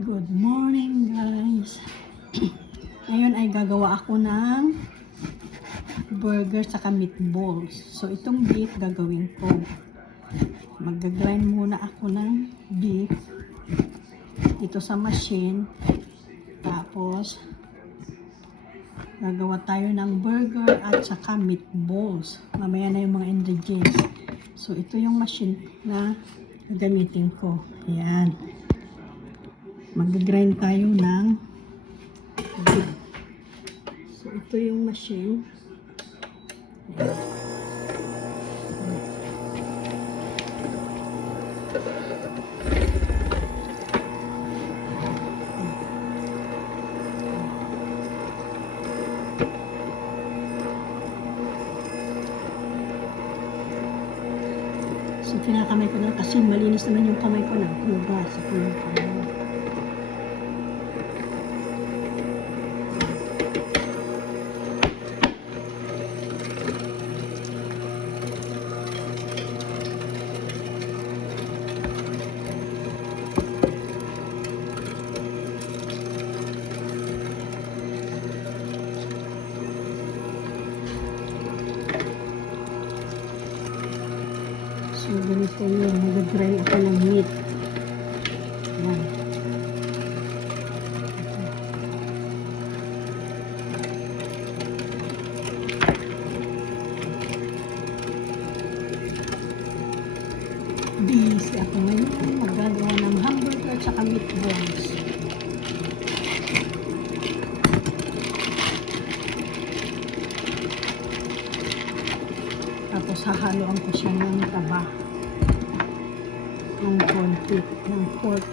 Good morning guys. Ngayon ay gagawa ako ng burger saka meatballs. So itong beef gagawin ko. Mag-grind muna ako ng beef dito sa machine. Tapos gagawa tayo ng burger at saka meatballs. Mamaya na yung mga ingredients. So ito yung machine na gagamitin ko. Ayan. Mag-grind tayo ng beef. So ito yung machine. Ayan. So kinakamay ko na kasi malinis naman yung kamay ko na hugas ako yung kamay. So, ganito yung mag-grind ako ng meat. Ayan. Busy ako ngayon. Magagawa ng hamburger at saka meatballs. Tapos hahaluan ko siya ng taba. Ng konti ng pork.